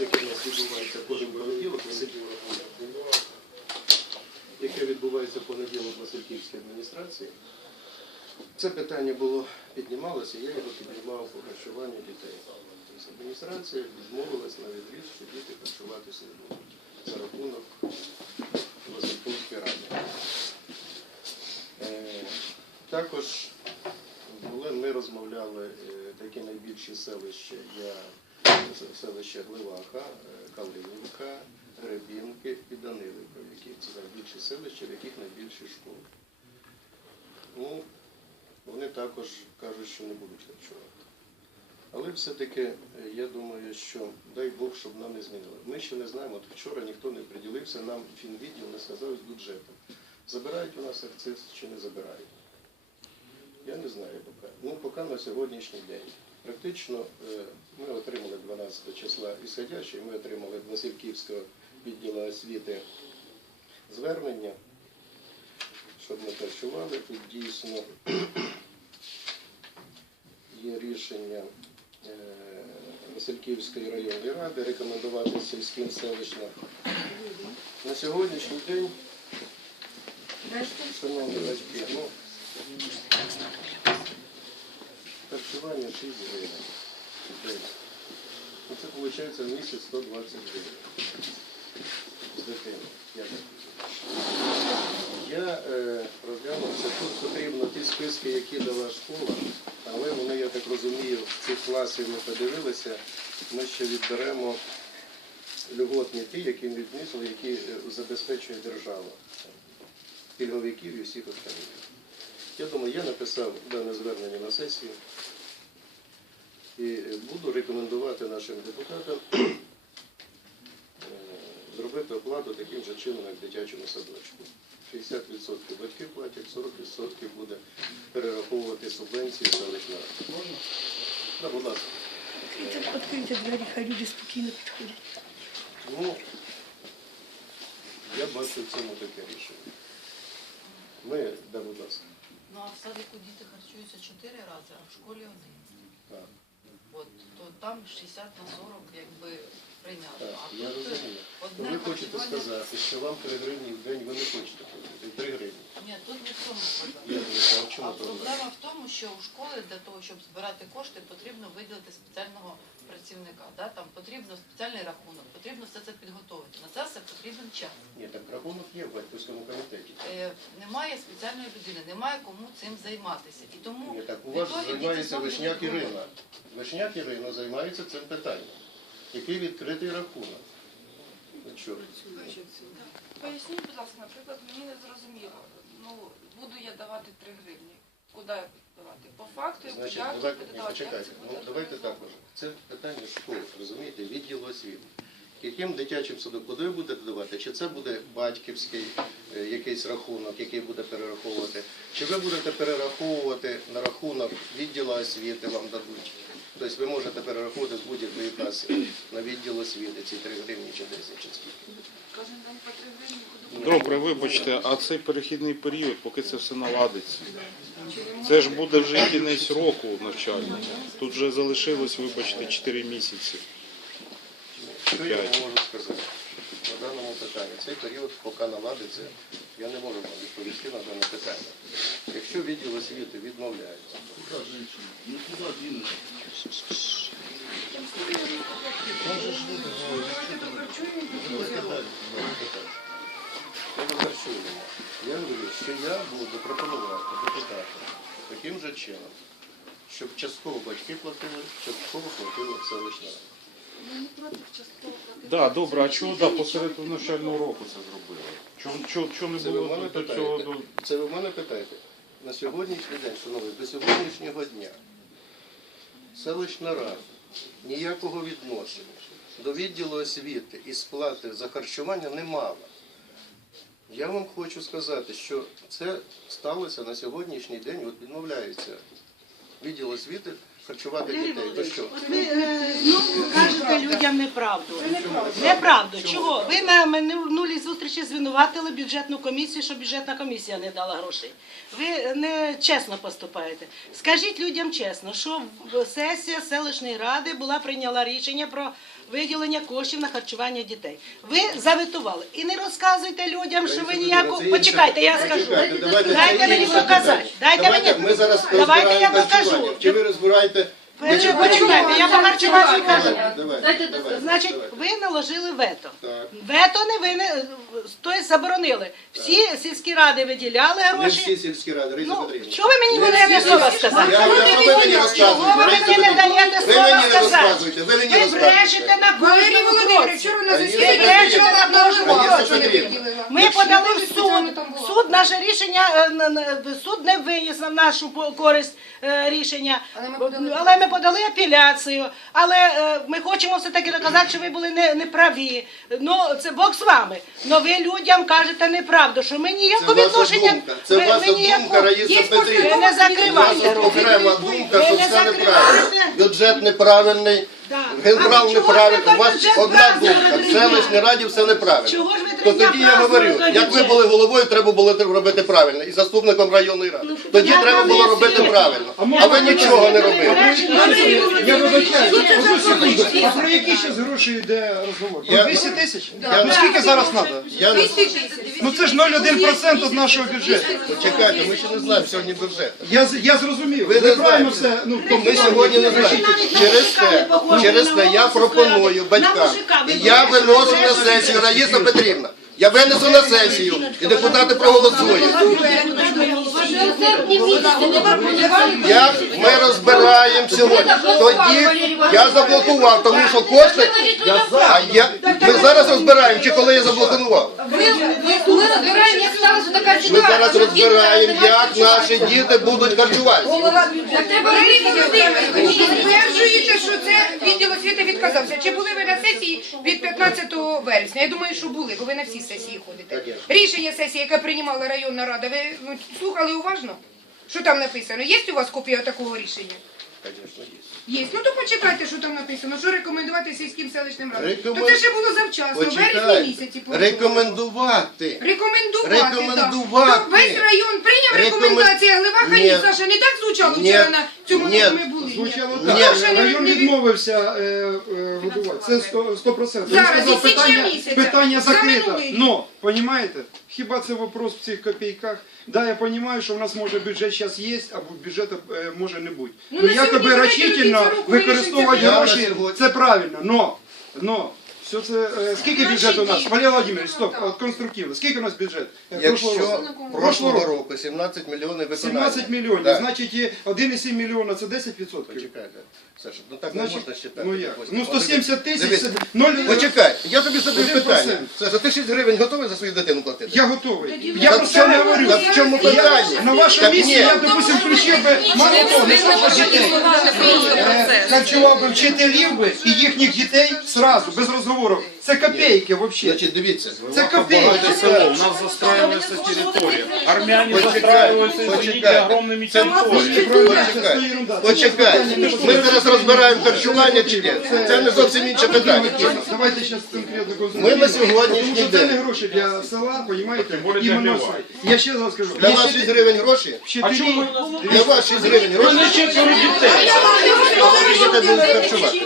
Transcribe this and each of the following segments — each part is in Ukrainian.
яке у нас відбувається кожен понеділок, Василь- яке відбувається в понеділок Васильківській адміністрації. Це питання було піднімалося, я його піднімав по харчуванню дітей. Тобто адміністрація відмовилась на відвід, що діти харчуватися будуть за рахунок Васильківської ради. Е, Також ми розмовляли е, такі найбільші селища, я селище Гливаха, е, Калинівка, Гребінки і Данилівка, які це найбільші селища, в яких найбільші школи. Ну, вони також кажуть, що не будуть харчувати. Але все-таки е, я думаю, що дай Бог, щоб нам не змінили. Ми ще не знаємо, от вчора ніхто не приділився, нам фінвідділ не сказав з бюджетом. Забирають у нас акциз чи не забирають. Я не знаю поки. Ну, поки на сьогоднішній день. Практично е, ми отримали 12 числа ісходящий, ми отримали від Васильківського відділу освіти звернення, щоб ми харчували. Тут дійсно є рішення е, Васильківської районної ради рекомендувати сільським селищним. На сьогоднішній день, шановні батьки, ну, харчування 6 гривень. Ну, Це виходить в місяць 120 гривень. З. Я так я е, розглянув, що тут потрібно ті списки, які дала школа, але вони, я так розумію, в цих класів ми подивилися, ми ще відберемо льготні ті, які відмітили, які е, забезпечує держава. Пільговиків і всіх остальних. Я думаю, я написав дане звернення на сесію і буду рекомендувати нашим депутатам е, зробити оплату таким же чином, як в дитячому садочку. 60% батьків платять, 40% буде перераховувати субвенції селищна рада. Можна? Да, будь ласка. Відкрийте двері, хай люди спокійно підходять. Ну, я бачу в цьому таке рішення. Ми, да, будь ласка. Ну а в садику діти харчуються чотири рази, а в школі один. Так, От то там 60 на 40 якби прийнято. так, А я тут розумію. То одне ви хочете харчування- сказати, що вам 3 гривні в день ви не хочете платити. 3 гривні. Ні, тут не в цьому проблема. А проблема. в тому, що у школи для того, щоб збирати кошти, потрібно виділити спеціального працівника. Да? Там потрібно спеціальний рахунок, потрібно все це підготовити. На це все потрібен час. Ні, так рахунок є в батьківському комітеті. Е, немає спеціальної людини, немає кому цим займатися. І тому Ні, так у вас займається знову Вишняк будуть Ірина. Вишняк Ірина займається цим питанням. Який відкритий рахунок? Ну? Поясніть, будь ласка, наприклад, мені не зрозуміло. Ну, буду я давати 3 гривні. Куди я буду давати? По факту я Значить, давайте, буду ні, давати? почекайте. Як це Ну, давайте так організовано? може. Це питання школи, розумієте, відділу освіти. Яким дитячим садок куди ви будете давати? Чи це буде батьківський е, якийсь рахунок, який буде перераховувати? Чи ви будете перераховувати на рахунок відділу освіти вам дадуть? Тобто ви можете перераховувати з будь-якої каси на відділ освіти ці 3 гривні чи 10 чи скільки. Кожен день по 3 гривні буду Добре, вибачте, а цей перехідний період, поки це все наладиться, це ж буде вже кінець року навчального. Тут вже залишилось, вибачте, 4 місяці. Що я вам можу сказати на даному питанні? Цей період, поки наладиться, я не можу вам відповісти на дане питання. Якщо відділ освіти відмовляється, я буду пропонувати депутатам таким же чином, щоб частково батьки платили, частково платила селищна рада. Да, добре, а чого да, посеред навчального року це зробили? Чого, чого, чого не Це ви в було мене до, до цього? питаєте? До... Це ви в мене питаєте? На сьогоднішній день, шановні, до сьогоднішнього дня селищна рада ніякого відношення до відділу освіти і сплати за харчування не мала. Я вам хочу сказати, що це сталося на сьогоднішній день, от відмовляється відділ освіти харчувати дітей. То що? Ви е, знову кажете людям неправду. Неправду. Чого? Ви на минулій зустрічі звинуватили бюджетну комісію, що бюджетна комісія не дала грошей. Ви не чесно поступаєте. Скажіть людям чесно, що сесія селищної ради була прийняла рішення про виділення коштів на харчування дітей. Ви заветували. І не розказуйте людям, що ви ніяку. Почекайте, я скажу. Дайте мені показати. Дайте Давайте мені. Ми зараз Давайте я розбираємо покажу. харчування. Чи ви розбираєте? Почекайте, почекайте, я по харчуванню кажу. Значить, ви наложили вето. Так. Вето не ви не тобто заборонили. Всі сільські ради виділяли Не всі гроші. сільські ради, Різа Ну, Петрівна. що ви мені не даєте слова сказати? Я, я, ви мені розказуєте. Чого ви мені не Петрівна. даєте Ви слова мені не сказати? розказуєте, ви мені Ви розказуєте. брешете на Валерій кожному Володимирович, кроці. вчора на кожному Раїса кроці не Петрівна. виділила. Ми подали в суд. Суд наше рішення е, на- на- суд не виніс на нашу по- користь е, рішення. Але ми подали- Але ми подали апеляцію. Але е, ми хочемо все таки доказати, що ви були не, неправі. Ну це Бог з вами. Но ви людям кажете неправду, що ми ніякого ваша відношення. думка. Це ви- ваша ніякого- думка, Раїса Є Петрівна. Ви не закривайте Ваша руки. окрема думка, що все неправильно. Бюджет неправильний, Ви неправильний. той У вас одна думка. В селищній раді все неправильно. Чого ж ви То тоді я говорю, як ви були головою, треба було робити правильно. І заступником районної ради. Тоді треба було робити правильно. А ви нічого не робили. Я вибачаю, одну секунду. А про які зараз гроші йде розговор? Про 200 тисяч? Ну скільки зараз треба? Ну це ж 0,1% від нашого бюджету. почекайте, ми ще не знаємо сьогодні бюджет. Я, з- я зрозумів. Ви правильно все. Ну, Ми сьогодні не знаємо. Через те, через те я пропоную батькам. І я виношу на сесію Раїса Петрівна. Я винесу на сесію, і депутати проголосують. Як ми розбираємо сьогодні? Тоді я заблокував, тому що кошти. А я ми зараз розбираємо, чи коли я заблокував. Коли розбираємо, як сталася така Ми зараз розбираємо, як наші діти будуть харчуватися. Так треба Валерій Володимирович, ви стверджуєте, що це відділ освіти відказався. Чи були ви на сесії від 15 вересня? Я думаю, що були, бо ви на всі сесії ходите. Рішення сесії, яке приймала районна рада, ви ну, слухали уважно? Що там написано? Є у вас копія такого рішення? Є. Ну то почитайте, що там написано. Що рекомендувати сільським селищним радам. Рекомен- То це ще було завчасно, в вересні місяці. було. Рекомендувати. Рекомендувати. Рекомендувати. Так. То весь район прийняв Рекомен- рекомендації, а Глива Ні. Саша не так звучало Ні. вчора на цьому Ні. ми були. Звучало Ні. так. Саша не- Район не відмовився е, е, годувати. Це 100%. 100%. Зараз, сказав, із січня питання, місяця. питання За закрите. минулий рік. Но, понимаете, хіба це вопрос в цих копійках? Да, я розумію, що в нас може бюджет зараз є, або бюджету е, може не бути. Ну, Ну, на якоби сьогодні давайте рачительно використовувати гроші, це правильно. Но, но, все це, е, скільки бюджету у нас? Валерій Володимирович, стоп, от конструктивно. Скільки у нас бюджет? Прошлого Якщо року? прошлого року 17 мільйонів виконання. 17 мільйонів, Так. значить і 1,7 мільйона це 10%. Почекайте, Саша, ну так не Значить, можна считати. ну як? Ну 170 тисяч, Дивись. це 0... Почекай, я тобі задаю Один питання. процент. Саша, ти 6 гривень готовий за свою дитину платити? Я готовий. Я Так про в це чому- не говорю. так в чому питання? На вашому Так місці ні. я, допустим, включив би мало того, не слухав дітей. Е, Харчував би вчителів би і їхніх дітей сразу, без розговору. Це копейки взагалі. Значить, дивіться. Це копейки. село, у нас застраивается территория. Армяне застраиваются, извините, почекай. огромными Це территориями. почекай. Почекай. Ми зараз розбираємо харчування чи ні? Це не зовсім інше питання. Давайте зараз конкретно Ми на Тому що це не день. гроші для села, розумієте? для Львова. Я ще раз скажу. Для вас 6 гривень гроші? Вчителі, Для вас 6 гривень гроші? четверо дітей. Харчувати?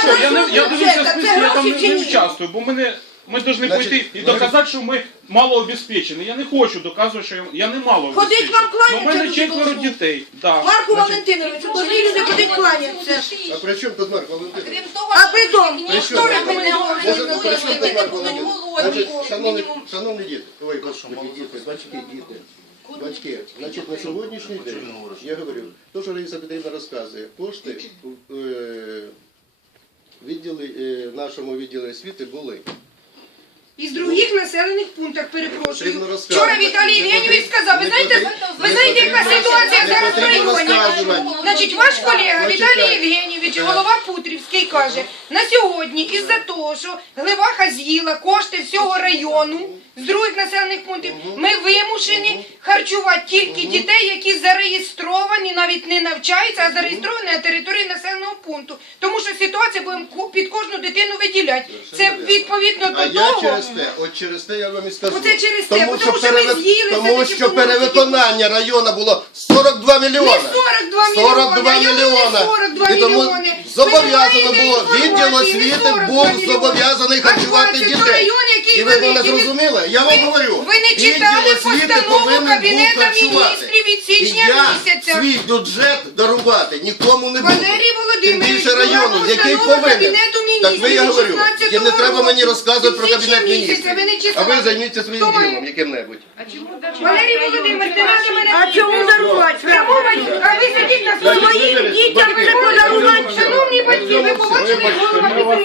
Що, я, не, я дивлюся списки, я там не, не участвую, бо мене, ми повинні пойти і доказати, що ми малообезпечені. Я не хочу доказувати, що я, я не малообезпечений. Ходить вам кланяться Ну, в мене четверо дітей. Да. Марку Валентиновичу, повинні люди ходить кланяться. А при чому тут Марко Валентинович? Крім того, А при тому, При ніхто чому? при тут Марко Валентинович? Значить, шановні, шановні діти, ой, господи, діти, батьки, діти. Батьки, значить, на сьогоднішній день, я говорю, то, що Раїса Петрівна розказує, кошти в е, відділі, е, нашому відділі освіти були. Із других населених пунктах, перепрошую. Вчора. Віталій Євгенійович сказав, ви знаєте, ви знаєте, яка ситуація зараз в районі? Значить, ваш колега Віталій Євгенійович, голова Путрівський, каже, на сьогодні із-за того, що Гливаха з'їла кошти всього району з других населених пунктів, ми вимушені харчувати тільки дітей, які зареєстровані, навіть не навчаються, а зареєстровані на території населеного пункту. Тому що ситуація будемо під кожну дитину виділяти. Це відповідно до того. Те, от через те я вам і скажу. Оце через те, тому, що, що ми з'їли тому все-таки що по перевиконання району було 42 Не мільйони. 42 мільйони, 42 а я не 42 І тому мільйони. зобов'язано Ви не було, маєте відділ інформації, не освіти 42 був мільйони. зобов'язаний харчувати 20 дітей. І ви мене зрозуміли? Я вам говорю. Ви не відділ читали освіти постанову повинен був Кабінету міністрів від січня І я місяця. свій бюджет дарувати нікому не буду. Валерій Тим Володимирович, більше була району, який постанова повинен. Кабінету Так ви я Міністрів говорю, 16 їм не треба мені року. розказувати про Січня кабінет місяця, міністрів. ви не А читали. ви займіться своїм Хто ділом яким-небудь. Валерій Володимирович, не треба мене... А чому дарувати? Ви- А ви сидіть на своїй Своїм дітям вже подарувати. Шановні батьки, ви побачили голова підтримки.